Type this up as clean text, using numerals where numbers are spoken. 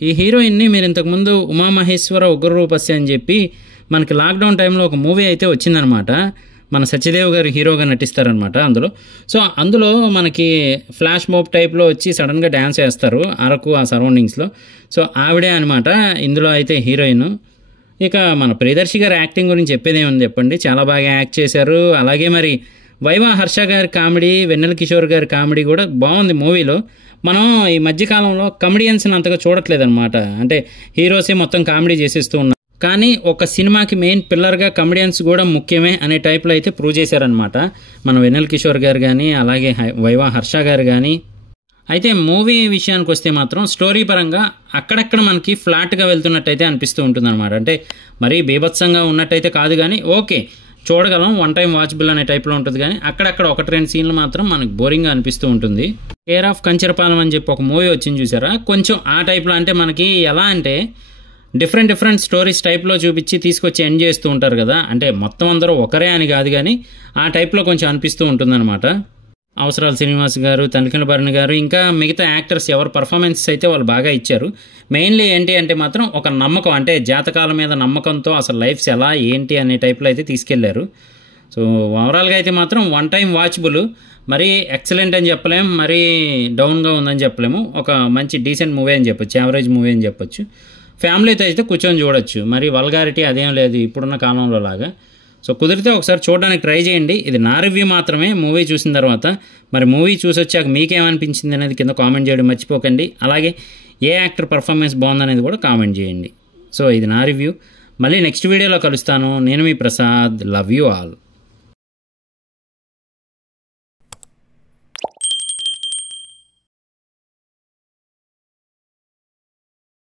ఈ హీరోయిన్ని మీరు ఇంతకుముందు ఉమామహేశ్వర ఉగ్రరూపస్య అని చెప్పి మనకి లాక్డౌన్ టైంలో ఒక మూవీ అయితే వచ్చిందనమాట. మన సత్యదేవ్ గారు హీరోగా నటిస్తారనమాట అందులో. సో అందులో మనకి ఫ్లాష్ మోబ్ టైప్లో వచ్చి సడన్గా డ్యాన్స్ వేస్తారు అరకు ఆ సరౌండింగ్స్లో. సో ఆవిడే అనమాట ఇందులో అయితే హీరోయిన్. ఇక మన ప్రియదర్శి గారి యాక్టింగ్ గురించి చెప్పేది ఏముంది చెప్పండి, చాలా బాగా యాక్ట్ చేశారు. అలాగే మరి వైవా హర్ష గారి కామెడీ, వెన్నెల కిషోర్ గారి కామెడీ కూడా బాగుంది మూవీలో. మనం ఈ మధ్యకాలంలో కమెడియన్స్ని అంతగా చూడట్లేదన్నమాట. అంటే హీరోసే మొత్తం కామెడీ చేసేస్తూ ఉన్నారు. కానీ ఒక సినిమాకి మెయిన్ పిల్లర్గా కమెడియన్స్ కూడా ముఖ్యమే అనే టైప్లో అయితే ప్రూవ్ చేశారనమాట మన వెన్నెల కిషోర్ గారు కానీ, అలాగే వైవా హర్ష గారు కానీ. అయితే మూవీ విషయానికి వస్తే మాత్రం స్టోరీ పరంగా అక్కడక్కడ మనకి ఫ్లాట్గా వెళ్తున్నట్టయితే అనిపిస్తూ ఉంటుందన్నమాట. అంటే మరీ బీభత్సంగా ఉన్నట్టయితే కాదు కానీ ఓకే చూడగలం, వన్ టైం వాచబుల్ అనే టైప్లో ఉంటుంది. కానీ అక్కడక్కడ 1-2 సీన్లు మాత్రం మనకు బోరింగ్గా అనిపిస్తూ ఉంటుంది. కేర్ ఆఫ్ కంచరపాలెం అని చెప్పి ఒక మూవీ వచ్చింది చూసారా, కొంచెం ఆ టైప్లో. అంటే మనకి ఎలా అంటే డిఫరెంట్ స్టోరీస్ టైప్లో చూపించి తీసుకొచ్చి ఎండ్ చేస్తూ ఉంటారు కదా. అంటే మొత్తం అందరూ ఒకరే అని కాదు కానీ ఆ టైప్లో కొంచెం అనిపిస్తూ ఉంటుందన్నమాట. అవసరాల శ్రీనివాస్ గారు, తనిఖీల భరణి గారు, ఇంకా మిగతా యాక్టర్స్ ఎవరు పర్ఫార్మెన్స్ అయితే వాళ్ళు బాగా ఇచ్చారు. మెయిన్లీ ఏంటి అంటే మాత్రం ఒక నమ్మకం, అంటే జాతకాల మీద నమ్మకంతో అసలు లైఫ్స్ ఎలా ఏంటి అనే టైప్లో అయితే తీసుకెళ్లారు. సో ఓవరాల్గా అయితే మాత్రం వన్ టైం వాచబుల్. మరీ ఎక్సలెంట్ అని చెప్పలేము, మరీ డౌన్గా ఉందని చెప్పలేము. ఒక మంచి డీసెంట్ మూవీ అని చెప్పొచ్చు, యావరేజ్ మూవీ అని చెప్పొచ్చు. ఫ్యామిలీతో అయితే కూర్చొని చూడొచ్చు. మరి వల్గారిటీ అదేం లేదు ఇప్పుడున్న కాలంలో లాగా. సో కుదిరితే ఒకసారి చూడడానికి ట్రై చేయండి. ఇది నా రివ్యూ మాత్రమే మూవీ చూసిన తర్వాత. మరి మూవీ చూసి వచ్చాక మీకేమనిపించింది అనేది కింద కామెంట్ చేయడం మర్చిపోకండి. అలాగే ఏ యాక్టర్ పర్ఫార్మెన్స్ బాగుందనేది కూడా కామెంట్ చేయండి. సో ఇది నా రివ్యూ. మళ్ళీ నెక్స్ట్ వీడియోలో కలుస్తాను. నేను మీ ప్రసాద్. Love you all.